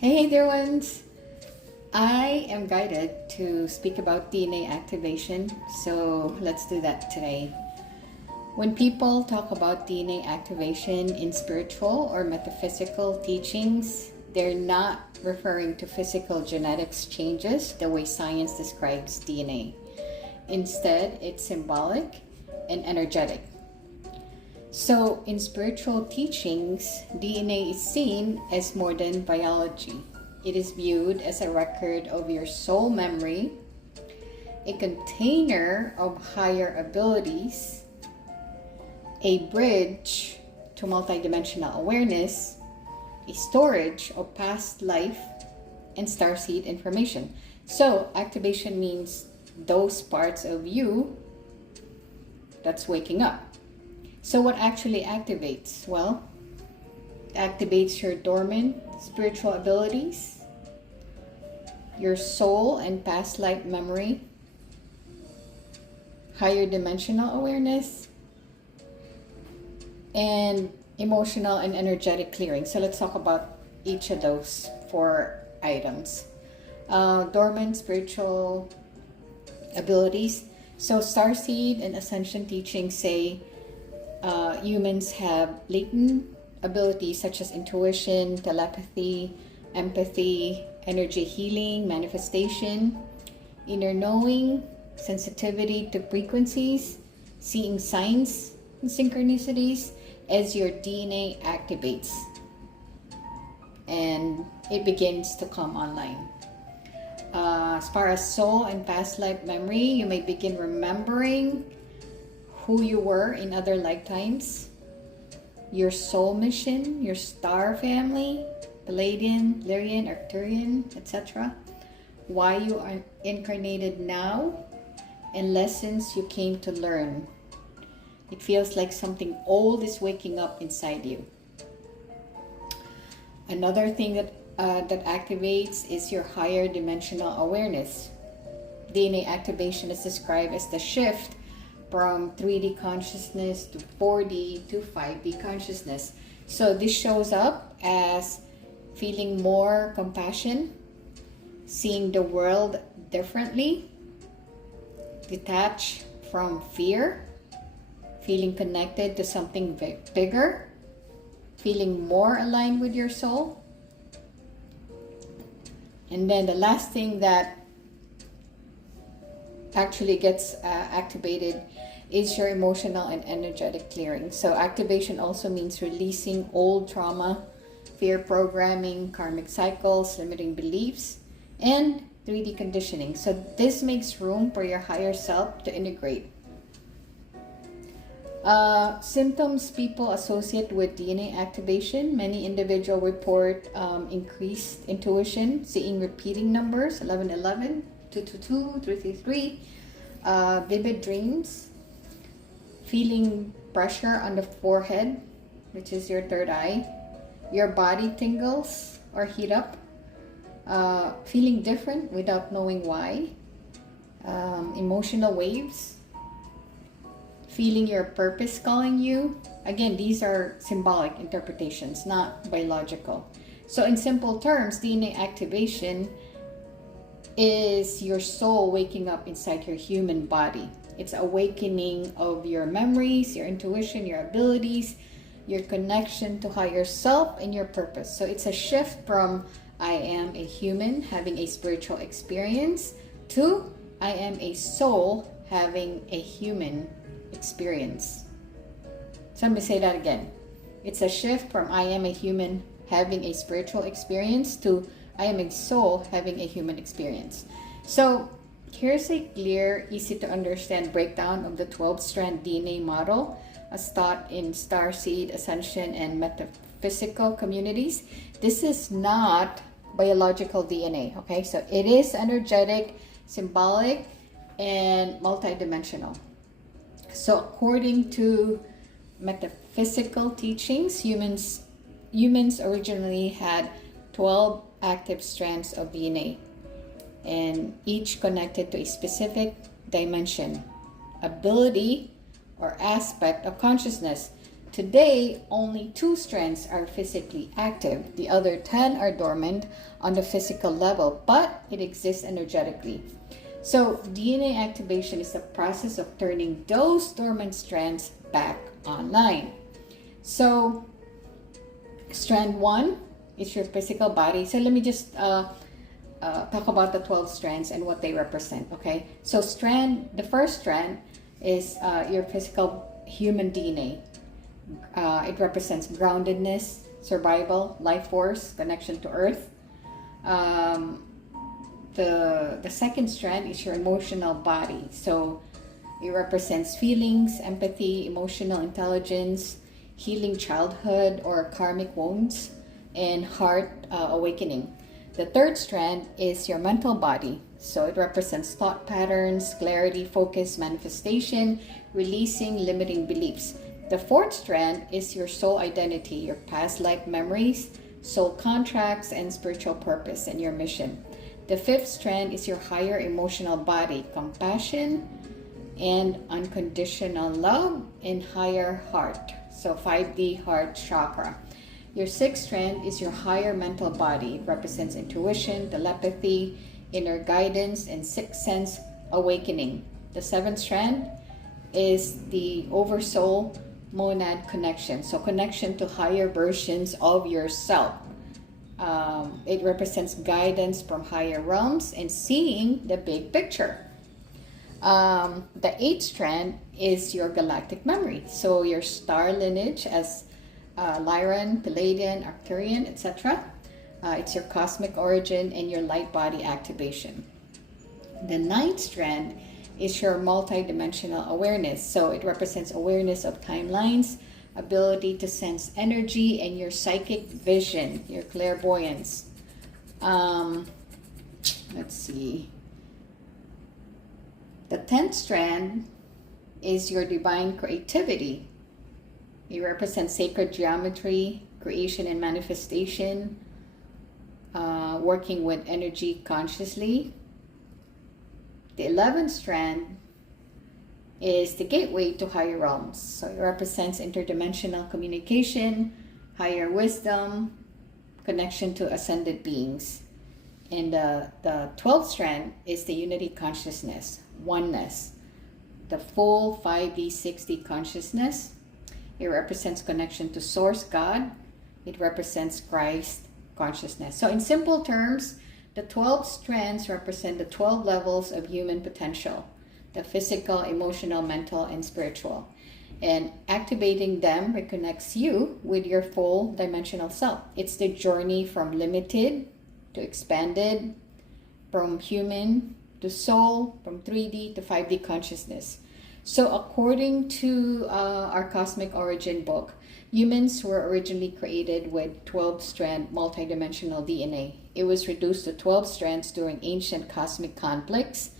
Hey dear ones! I am guided to speak about DNA activation, so let's do that today. When people talk about DNA activation in spiritual or metaphysical teachings, they're not referring to physical genetics changes the way science describes DNA. Instead, it's symbolic and energetic. So, in spiritual teachings, DNA is seen as more than biology. It is viewed as a record of your soul memory, a container of higher abilities, a bridge to multidimensional awareness, a storage of past life, and starseed information. So, activation means those parts of you that's waking up. So what actually activates? Well, it activates your dormant spiritual abilities, your soul and past life memory, higher dimensional awareness, and emotional and energetic clearing. So let's talk about each of those four items. Dormant spiritual abilities. So starseed and ascension teachings say humans have latent abilities such as intuition, telepathy, empathy, energy healing, manifestation, inner knowing, sensitivity to frequencies, seeing signs and synchronicities as your DNA activates and it begins to come online. As far as soul and past life memory, you may begin remembering who you were in other lifetimes, your soul mission, your star family, Palladian, Lyrian, Arcturian, etc., why you are incarnated now, and lessons you came to learn. It feels like something old is waking up inside you. Another thing that activates is your higher dimensional awareness. DNA activation is described as the shift from 3D consciousness to 4D to 5D consciousness. So this shows up as feeling more compassion, seeing the world differently, detached from fear, feeling connected to something bigger, feeling more aligned with your soul. And then the last thing that actually gets activated is your emotional and energetic clearing. So activation also means releasing old trauma, fear programming, karmic cycles, limiting beliefs, and 3D conditioning. So this makes room for your higher self to integrate. Symptoms people associate with DNA activation. Many individuals report increased intuition, seeing repeating numbers, 1111, 222, 333, vivid dreams, feeling pressure on the forehead, which is your third eye, your body tingles or heat up, feeling different without knowing why, emotional waves, feeling your purpose calling you. Again, these are symbolic interpretations, not biological. So in simple terms, DNA activation is your soul waking up inside your human body. It's awakening of your memories, your intuition, your abilities, your connection to higher self, and your purpose. So it's a shift from I am a human having a spiritual experience to I am a soul having a human experience. So let me say that again. It's a shift from I am a human having a spiritual experience to I am a soul having a human experience. So here's a clear, easy to understand breakdown of the 12-strand DNA model as taught in Starseed, Ascension, and metaphysical communities. This is not biological DNA, okay? So it is energetic, symbolic, and multidimensional. So according to metaphysical teachings, humans originally had 12 active strands of DNA, and each connected to a specific dimension, ability, or aspect of consciousness. Today, only 2 strands are physically active. The other 10 are dormant on the physical level, but it exists energetically. So, DNA activation is the process of turning those dormant strands back online. So, strand 1 is your physical body. So, let me just talk about the 12 strands and what they represent, okay? So, the first strand is your physical human DNA. It represents groundedness, survival, life force, connection to earth. The second strand is your emotional body. So it represents feelings, empathy, emotional intelligence, healing childhood or karmic wounds, and heart awakening. The third strand is your mental body. So it represents thought patterns, clarity, focus, manifestation, releasing limiting beliefs. The fourth strand is your soul identity, your past life memories, soul contracts, and spiritual purpose and your mission. The fifth strand is your higher emotional body, compassion and unconditional love, and higher heart. So 5D heart chakra. Your sixth strand is your higher mental body. It represents intuition, telepathy, inner guidance, and sixth sense awakening. The seventh strand is the oversoul monad connection. So connection to higher versions of yourself. It represents guidance from higher realms and seeing the big picture. The eighth strand is your galactic memory. So your star lineage as Lyran, Palladian, Arcturian, etc. It's your cosmic origin and your light body activation. The ninth strand is your multidimensional awareness. So it represents awareness of timelines, ability to sense energy, and your psychic vision, your clairvoyance. Let's see. The 10th strand is your divine creativity. It represents sacred geometry, creation and manifestation, working with energy consciously. The 11th strand is the gateway to higher realms. So it represents interdimensional communication, higher wisdom, connection to ascended beings. And the 12th strand is the unity consciousness, oneness, the full 5D, 6D consciousness. It represents connection to Source God. It represents Christ consciousness. So in simple terms, the 12 strands represent the 12 levels of human potential, the physical, emotional, mental, and spiritual. And activating them reconnects you with your full dimensional self. It's the journey from limited to expanded, from human to soul, from 3D to 5D consciousness. So according to our Cosmic Origin book, humans were originally created with 12-strand multidimensional DNA. It was reduced to 12 strands during ancient cosmic conflicts.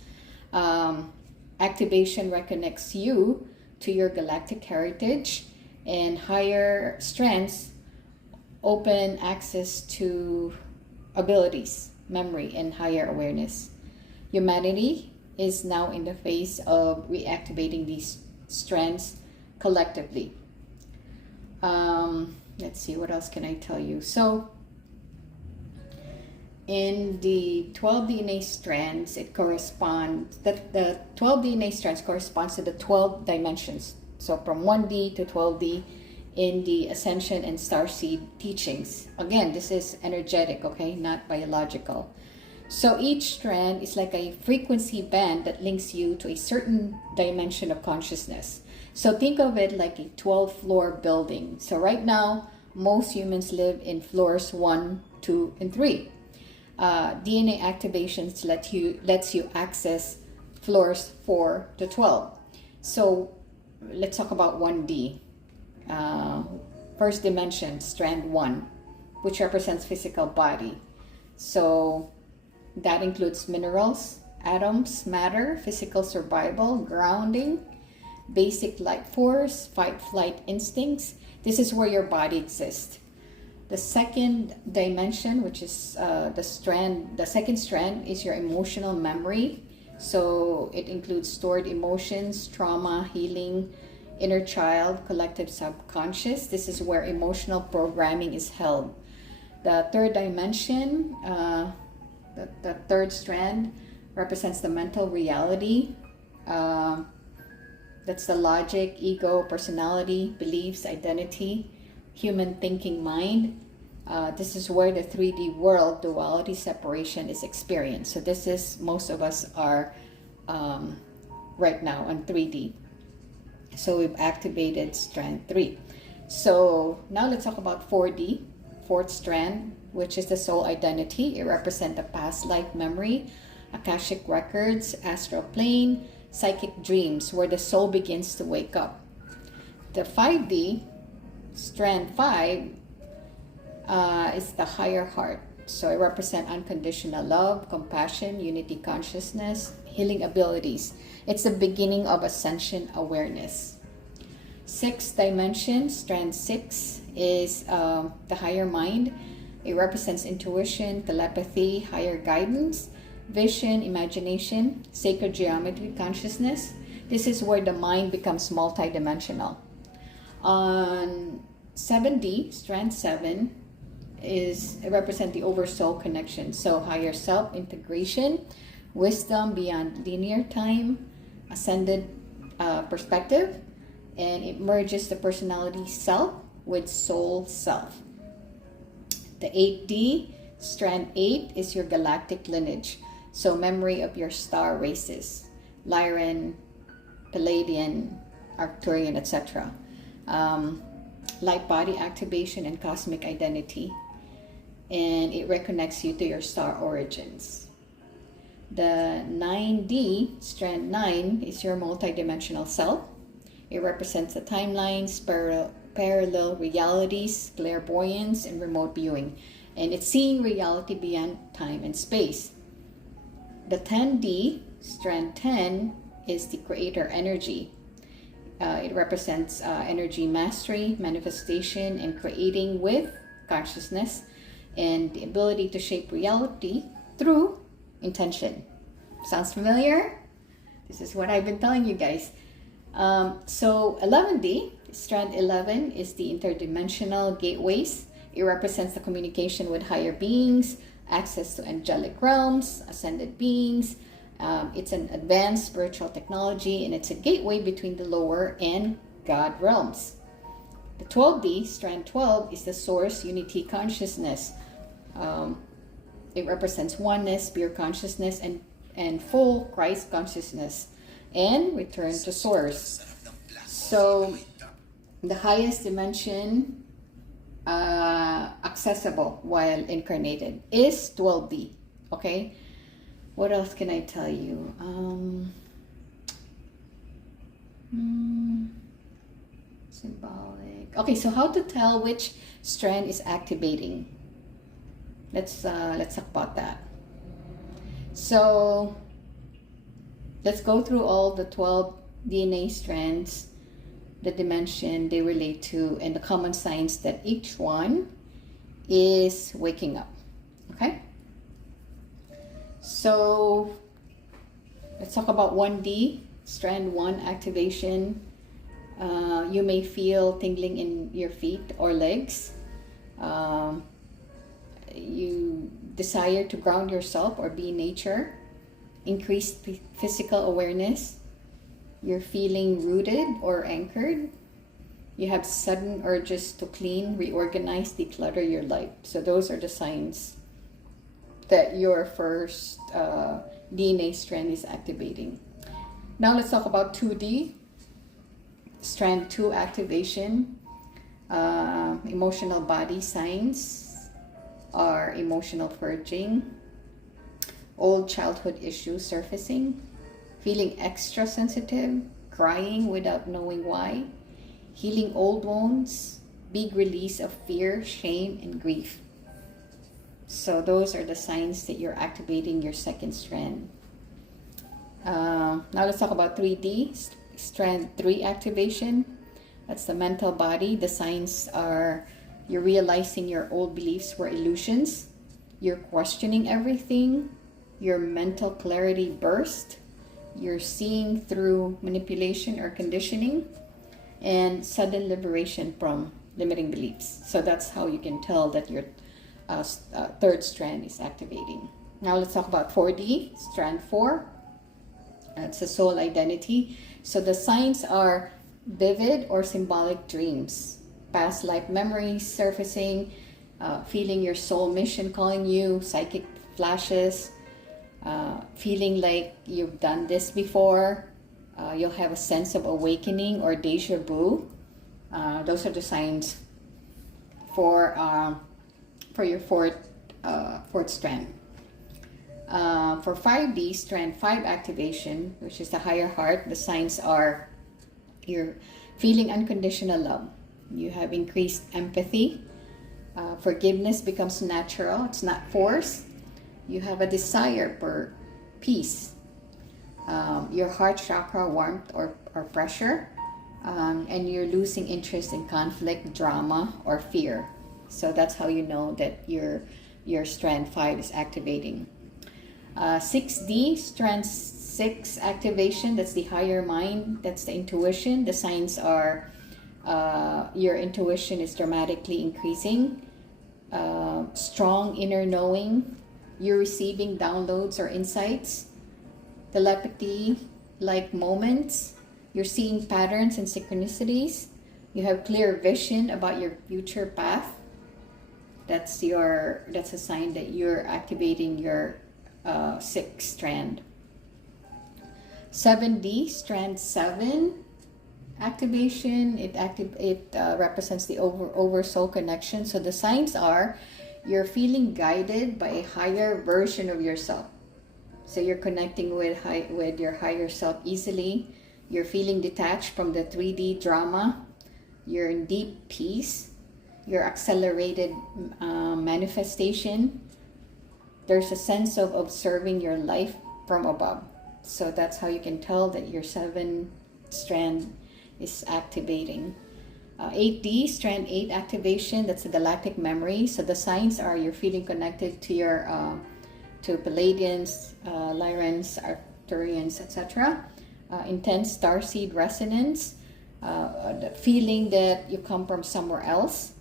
Activation reconnects you to your galactic heritage, and higher strands open access to abilities, memory, and higher awareness. Humanity is now in the phase of reactivating these strands collectively. Let's see, what else can I tell you? So, in the 12 DNA strands, it corresponds, the 12 DNA strands corresponds to the 12 dimensions. So from 1D to 12D in the Ascension and Starseed teachings. Again, this is energetic, okay, not biological. So each strand is like a frequency band that links you to a certain dimension of consciousness. So think of it like a 12-floor building. So right now, most humans live in floors 1, 2, and 3. DNA activations lets you access floors 4 to 12. So let's talk about 1D. First dimension, strand 1, which represents physical body. So that includes minerals, atoms, matter, physical survival, grounding, basic life force, fight-flight instincts. This is where your body exists. The second dimension, which is the second strand, is your emotional memory. So it includes stored emotions, trauma, healing, inner child, collective subconscious. This is where emotional programming is held. The third dimension, the third strand, represents the mental reality. That's the logic, ego, personality, beliefs, identity, human thinking mind. This is where the 3D world, duality, separation is experienced. So this is, most of us are right now on 3D. So we've activated strand 3. So now let's talk about 4D, fourth strand, which is the soul identity. It represents the past life memory, Akashic records, astral plane, psychic dreams, where the soul begins to wake up. The 5D, strand 5, is the higher heart. So it represents unconditional love, compassion, unity consciousness, healing abilities. It's the beginning of ascension awareness. Sixth dimension, strand 6, is the higher mind. It represents intuition, telepathy, higher guidance, vision, imagination, sacred geometry, consciousness. This is where the mind becomes multidimensional. On 7D, strand 7, it represents the oversoul connection. So higher self integration, wisdom beyond linear time, ascended perspective, and it merges the personality self with soul self. The 8D, strand 8, is your galactic lineage. So memory of your star races, Lyran, Palladian, Arcturian, etc. Light body activation and cosmic identity. And it reconnects you to your star origins. The 9D, strand 9, is your multidimensional self. It represents the timelines, parallel realities, clairvoyance, and remote viewing. And it's seeing reality beyond time and space. The 10D, strand 10, is the creator energy. It represents energy mastery, manifestation, and creating with consciousness, and the ability to shape reality through intention. Sounds familiar? This is what I've been telling you guys. So 11D, strand 11, is the interdimensional gateways. It represents the communication with higher beings, access to angelic realms, ascended beings. It's an advanced spiritual technology, and it's a gateway between the lower and God realms. The 12D, strand 12, is the source unity consciousness. It represents oneness, pure consciousness, and full Christ consciousness, and return to source. So the highest dimension accessible while incarnated is 12D. Okay, what else can I tell you? Symbolic. Okay, so how to tell which strand is activating? Let's talk about that. So let's go through all the 12 DNA strands, the dimension they relate to, and the common signs that each one is waking up. Okay? So let's talk about 1D, strand 1 activation. You may feel tingling in your feet or legs. You desire to ground yourself or be in nature. Increased physical awareness. You're feeling rooted or anchored. You have sudden urges to clean, reorganize, declutter your life. So those are the signs that your first DNA strand is activating. Now let's talk about 2D. Strand 2 activation. Emotional body signs are emotional purging, old childhood issues surfacing, feeling extra sensitive, crying without knowing why, healing old wounds, big release of fear, shame, and grief. So those are the signs that you're activating your second strand. Now let's talk about 3D, strand 3 activation. That's the mental body. The signs are you're realizing your old beliefs were illusions. You're questioning everything. Your mental clarity burst. You're seeing through manipulation or conditioning. and sudden liberation from limiting beliefs. So that's how you can tell that your third strand is activating. Now let's talk about 4D, strand 4. It's a soul identity. So the signs are vivid or symbolic dreams, past life memories surfacing, feeling your soul mission calling you, psychic flashes, feeling like you've done this before. You'll have a sense of awakening or deja vu. Those are the signs for your fourth strand. For 5D, strand 5 activation, which is the higher heart, the signs are you're feeling unconditional love. You have increased empathy. Forgiveness becomes natural. It's not forced. You have a desire for peace. Your heart chakra warmth or pressure. And you're losing interest in conflict, drama, or fear. So that's how you know that your strand 5 is activating. 6D, strand 6 activation, that's the higher mind, that's the intuition. The signs are your intuition is dramatically increasing, strong inner knowing, you're receiving downloads or insights, telepathy like moments, you're seeing patterns and synchronicities, you have clear vision about your future path. That's a sign that you're activating your 6th strand. 7D, strand 7 activation. It represents the over soul connection. So the signs are you're feeling guided by a higher version of yourself. So you're connecting with your higher self easily. You're feeling detached from the 3D drama. You're in deep peace. Your accelerated manifestation. There's a sense of observing your life from above. So that's how you can tell that your 7th strand is activating. 8D, strand 8 activation, that's a galactic memory. So the signs are you're feeling connected to your to Palladians, Lyrans, Arcturians, etc. Intense starseed resonance, the feeling that you come from somewhere else.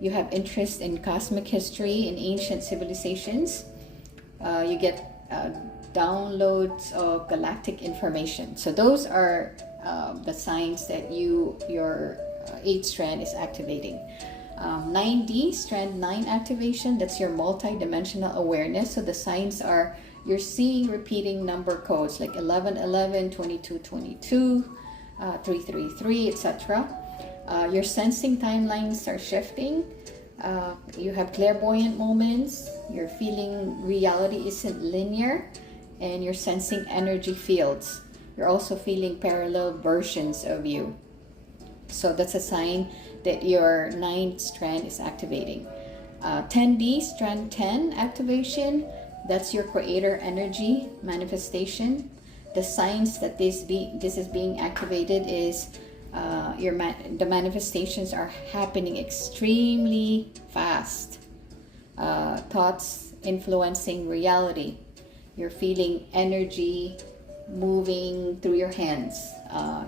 You have interest in cosmic history, in ancient civilizations. You get downloads of galactic information. So those are the signs that your 8th strand is activating. 9D, strand 9 activation, that's your multi-dimensional awareness. So the signs are you're seeing repeating number codes like 1111, 2222, 333, etc. Your sensing timelines are shifting. You have clairvoyant moments. You're feeling reality isn't linear, and you're sensing energy fields. You're also feeling parallel versions of you. So that's a sign that your 9th strand is activating. 10D, strand 10 activation, that's your creator energy manifestation. The signs that this is being activated is the manifestations are happening extremely fast. Thoughts influencing reality. You're feeling energy moving through your hands.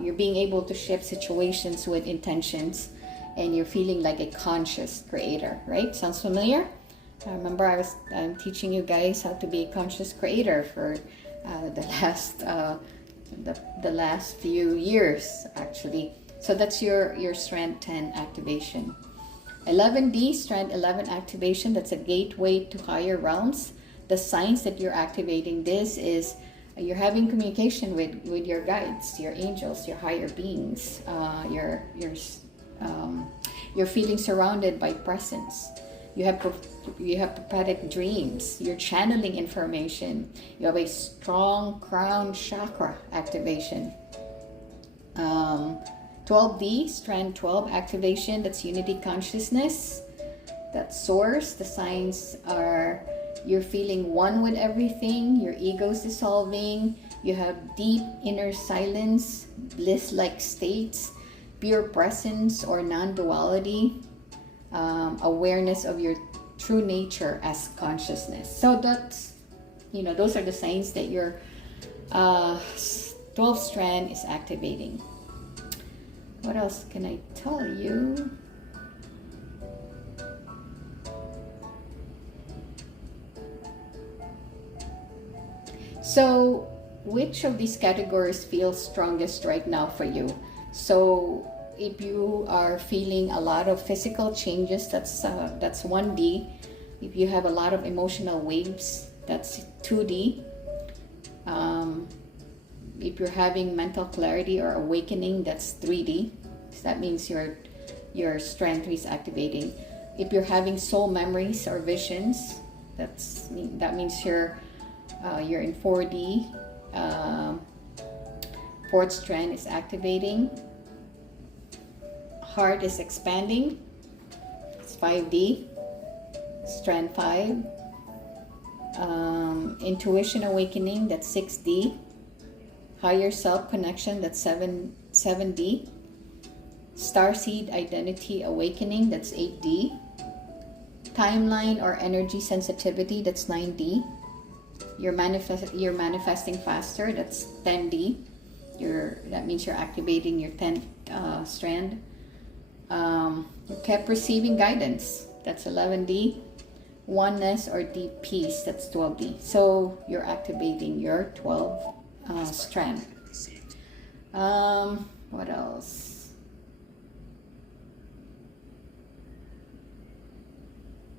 You're being able to shift situations with intentions, and you're feeling like a conscious creator, right? Sounds familiar? Remember I'm teaching you guys how to be a conscious creator for the last few years, actually. So that's your strand 10 activation. 11D, strand 11 activation, that's a gateway to higher realms. The signs that you're activating this is you're having communication with your guides, your angels, your higher beings. You're feeling surrounded by presence. You have prophetic dreams. You're channeling information. You have a strong crown chakra activation. 12D, strand 12 activation, that's unity consciousness. That's source. The signs are you're feeling one with everything. Your ego's dissolving. You have deep inner silence, bliss-like states, pure presence or non-duality, awareness of your true nature as consciousness. So that's, those are the signs that your 12th strand is activating. What else can I tell you? So, which of these categories feels strongest right now for you? So, if you are feeling a lot of physical changes, that's 1D. If you have a lot of emotional waves, that's 2D. If you're having mental clarity or awakening, that's 3D. So that means your strength is activating. If you're having soul memories or visions, that means you're in 4D. Fourth strand is activating. Heart is expanding. It's 5D. Strand 5. Intuition awakening, that's 6D. Higher self connection, that's 7D. Starseed identity awakening, that's 8D. Timeline or energy sensitivity, that's 9D. You're manifesting faster, that's 10D. That means you're activating your 10th strand. You kept receiving guidance, that's 11D. Oneness or deep peace, that's 12D. So you're activating your 12th strand. What else?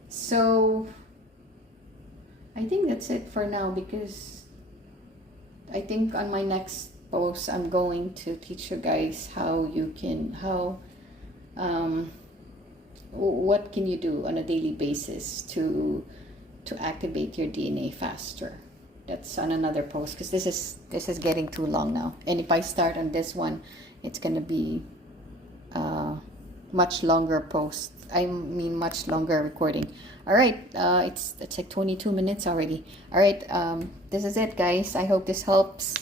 So I think that's it for now, because I think on my next post I'm going to teach you guys what can you do on a daily basis to activate your DNA faster. That's on another post, because this is getting too long now, and if I start on this one, it's gonna be much longer post. I mean much longer recording. All right, it's like 22 minutes already. All right, this is it, guys. I hope this helps.